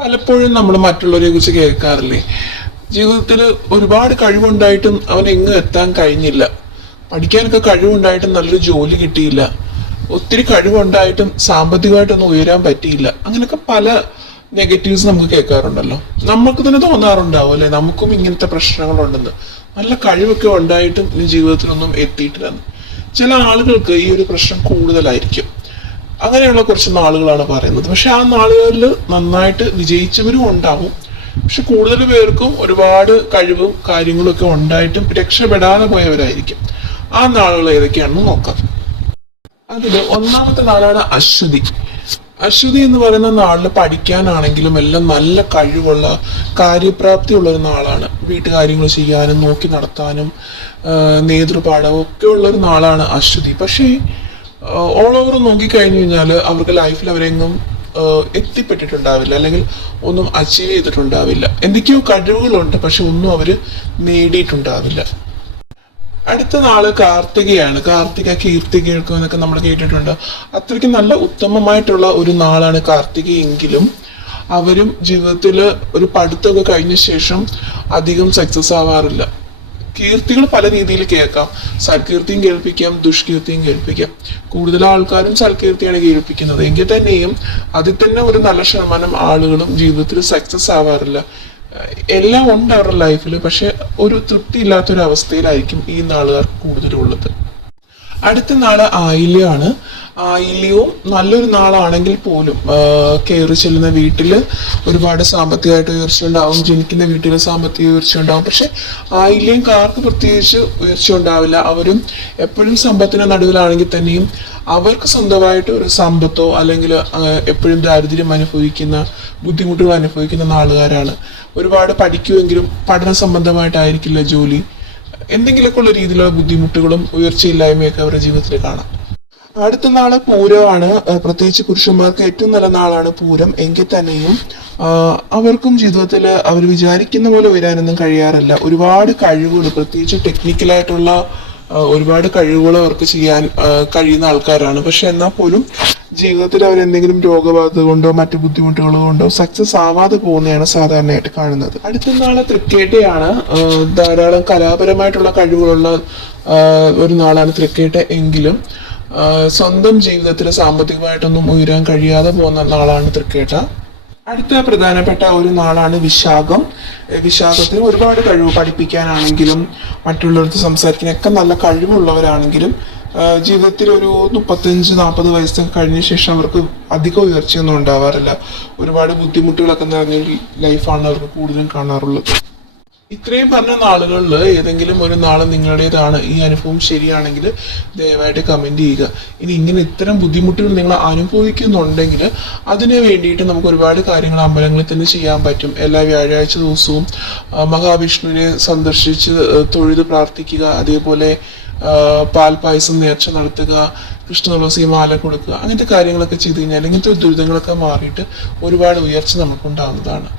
പലപ്പോഴും നമ്മൾ മറ്റുള്ളവരെ കുറിച്ച് കേൾക്കാറില്ലേ? ജീവിതത്തിൽ ഒരുപാട് കഴിവുണ്ടായിട്ടും അവൻ എങ്ങും എത്താൻ കഴിഞ്ഞില്ല. പഠിക്കാനൊക്കെ കഴിവുണ്ടായിട്ടും നല്ലൊരു ജോലി കിട്ടിയില്ല. ഒത്തിരി കഴിവുണ്ടായിട്ടും സാമ്പത്തികമായിട്ടൊന്നും ഉയരാൻ പറ്റിയില്ല. അങ്ങനെയൊക്കെ പല നെഗറ്റീവ്സ് നമുക്ക് കേൾക്കാറുണ്ടല്ലോ. നമുക്ക് തന്നെ തോന്നാറുണ്ടാവും അല്ലെ? നമുക്കും ഇങ്ങനത്തെ പ്രശ്നങ്ങളുണ്ടെന്ന്. നല്ല കഴിവൊക്കെ ഉണ്ടായിട്ടും ജീവിതത്തിലൊന്നും എത്തിയിട്ടില്ലെന്ന്. ചില ആളുകൾക്ക് ഈ ഒരു പ്രശ്നം കൂടുതലായിരിക്കും. അങ്ങനെയുള്ള കുറച്ച് നാളുകളാണ് പറയുന്നത്. പക്ഷെ ആ നാളുകളിൽ നന്നായിട്ട് വിജയിച്ചവരും ഉണ്ടാവും. പക്ഷെ കൂടുതൽ പേർക്കും ഒരുപാട് കഴിവും കാര്യങ്ങളും ഒക്കെ ഉണ്ടായിട്ടും രക്ഷപ്പെടാതെ പോയവരായിരിക്കും. ആ നാളുകൾ ഏതൊക്കെയാണെന്ന് നോക്കാം. അതിൽ ഒന്നാമത്തെ നാളാണ് അശ്വതി. അശ്വതി എന്ന് പറയുന്ന നാളിൽ പഠിക്കാനാണെങ്കിലും എല്ലാം നല്ല കഴിവുള്ള കാര്യപ്രാപ്തിയുള്ള ഒരു നാളാണ്. വീട്ടുകാര്യങ്ങൾ ചെയ്യാനും നോക്കി നടത്താനും നേതൃപാഠവും ഒക്കെ ഉള്ള ഒരു നാളാണ് അശ്വതി. പക്ഷേ ഓൾ ഓവർ നോക്കിക്കഴിഞ്ഞു കഴിഞ്ഞാൽ അവർക്ക് ലൈഫിൽ അവരെങ്ങും എത്തിപ്പെട്ടിട്ടുണ്ടാവില്ല. അല്ലെങ്കിൽ ഒന്നും അച്ചീവ് ചെയ്തിട്ടുണ്ടാവില്ല. എന്തൊക്കെയോ കഴിവുകളുണ്ട് പക്ഷെ ഒന്നും അവർ നേടിയിട്ടുണ്ടാവില്ല. അടുത്ത നാൾ കാർത്തികയാണ്. കാർത്തിക കീർത്തി കേൾക്കും എന്നൊക്കെ നമ്മൾ കേട്ടിട്ടുണ്ട്. അത്രയ്ക്ക് നല്ല ഉത്തമമായിട്ടുള്ള ഒരു നാളാണ് കാർത്തിക എങ്കിലും അവരും ജീവിതത്തിൽ ഒരു പഠിത്തമൊക്കെ കഴിഞ്ഞ ശേഷം അധികം സക്സസ് ആവാറില്ല. കീർത്തികൾ പല രീതിയിൽ കേൾക്കാം. സൽകീർത്തിയും കേൾപ്പിക്കാം ദുഷ്കീർത്തിയും കേൾപ്പിക്കാം. കൂടുതൽ ആൾക്കാരും സൽകീർത്തിയാണ് കേൾപ്പിക്കുന്നത്. എങ്കിൽ തന്നെയും അതിൽ തന്നെ ഒരു നല്ല ശതമാനം ആളുകളും ജീവിതത്തിൽ സക്സസ് ആവാറില്ല. എല്ലാം ഉണ്ട് അവരുടെ ലൈഫിൽ പക്ഷെ ഒരു തൃപ്തി ഇല്ലാത്തൊരു അവസ്ഥയിലായിരിക്കും ഈ നാളുകാർ കൂടുതലുള്ളത്. അടുത്ത നാൾ ആയില്യമാണ് ആയില്യവും നല്ലൊരു നാളാണെങ്കിൽ പോലും കയറി ചെല്ലുന്ന വീട്ടിൽ ഒരുപാട് സാമ്പത്തികമായിട്ട് ഉയർച്ച ഉണ്ടാവും ജനിക്കുന്ന വീട്ടിൽ സാമ്പത്തിക ഉയർച്ച ഉണ്ടാവും പക്ഷെ ആയില്യം കാർക്ക് പ്രത്യേകിച്ച് ഉയർച്ച ഉണ്ടാവില്ല അവരും എപ്പോഴും സമ്പത്തിന് നടുവിലാണെങ്കിൽ തന്നെയും അവർക്ക് സ്വന്തമായിട്ട് ഒരു സമ്പത്തോ അല്ലെങ്കിൽ എപ്പോഴും ദാരിദ്ര്യം അനുഭവിക്കുന്ന ബുദ്ധിമുട്ടുകൾ അനുഭവിക്കുന്ന നാളുകാരാണ്. ഒരുപാട് പഠിക്കുമെങ്കിലും പഠന സംബന്ധമായിട്ടായിരിക്കില്ല ജോലി. എന്തെങ്കിലുമൊക്കെ ഉള്ള രീതിയിലുള്ള ബുദ്ധിമുട്ടുകളും ഉയർച്ചയില്ലായ്മയൊക്കെ അവരുടെ ജീവിതത്തിൽ കാണാം. അടുത്ത നാൾ പൂരമാണ് പ്രത്യേകിച്ച് പുരുഷന്മാർക്ക് ഏറ്റവും നല്ല നാളാണ് പൂരം. എങ്കിൽ തന്നെയും അവർക്കും ജീവിതത്തിൽ അവർ വിചാരിക്കുന്ന പോലെ വരാനൊന്നും കഴിയാറില്ല. ഒരുപാട് കഴിവുകൾ പ്രത്യേകിച്ച് ടെക്നിക്കലായിട്ടുള്ള ഒരുപാട് കഴിവുകൾ അവർക്ക് ചെയ്യാൻ കഴിയുന്ന ആൾക്കാരാണ്. പക്ഷെ എന്നാൽ പോലും ജീവിതത്തിൽ അവർ എന്തെങ്കിലും രോഗബാധ കൊണ്ടോ മറ്റു ബുദ്ധിമുട്ടുകൾ കൊണ്ടോ സക്സസ് ആവാതെ പോകുന്നതാണ് സാധാരണയായിട്ട് കാണുന്നത്. അടുത്ത നാളെ തൃക്കേട്ടയാണ് ധാരാളം കലാപരമായിട്ടുള്ള കഴിവുകളുള്ള ഒരു നാളാണ് തൃക്കേട്ട എങ്കിലും. സ്വന്തം ജീവിതത്തിൽ സാമ്പത്തികമായിട്ടൊന്നും ഉയരാൻ കഴിയാതെ പോകുന്ന നാളാണ് തൃക്കേട്ട. അടുത്ത പ്രധാനപ്പെട്ട ഒരു നാളാണ് വിശാഖം. വിശാഖത്തിന് ഒരുപാട് കഴിവ് പഠിപ്പിക്കാനാണെങ്കിലും മറ്റുള്ളവർക്ക് സംസാരിക്കാനൊക്കെ നല്ല കഴിവുള്ളവരാണെങ്കിലും ജീവിതത്തിൽ ഒരു മുപ്പത്തഞ്ച് നാൽപ്പത് വയസ്സൊക്കെ കഴിഞ്ഞ ശേഷം അവർക്ക് അധികം ഉയർച്ചയൊന്നും ഉണ്ടാവാറില്ല. ഒരുപാട് ബുദ്ധിമുട്ടുകളൊക്കെ നിറഞ്ഞ ലൈഫാണ് അവർക്ക് കൂടുതലും കാണാറുള്ളത്. ഇത്രയും പറഞ്ഞ നാളുകളിൽ ഏതെങ്കിലും ഒരു നാൾ നിങ്ങളുടേതാണ്. ഈ അനുഭവം ശരിയാണെങ്കിൽ ദയവായിട്ട് കമന്റ് ചെയ്യുക. ഇനി ഇങ്ങനെ ഇത്തരം ബുദ്ധിമുട്ടുകൾ നിങ്ങൾ അനുഭവിക്കുന്നുണ്ടെങ്കിൽ അതിന് വേണ്ടിയിട്ട് നമുക്ക് ഒരുപാട് കാര്യങ്ങൾ അമ്പലങ്ങളിൽ തന്നെ ചെയ്യാൻ പറ്റും. എല്ലാ വ്യാഴാഴ്ച ദിവസവും മഹാവിഷ്ണുവിനെ സന്ദർശിച്ച് തൊഴുത് പ്രാർത്ഥിക്കുക. അതേപോലെ പാൽ പായസം നേർച്ച നടത്തുക. കൃഷ്ണ തുളസി മാല കൊടുക്കുക. അങ്ങനത്തെ കാര്യങ്ങളൊക്കെ ചെയ്ത് കഴിഞ്ഞാൽ ഇങ്ങനത്തെ ദുരിതങ്ങളൊക്കെ മാറിയിട്ട് ഒരുപാട് ഉയർച്ച നമുക്കുണ്ടാകുന്നതാണ്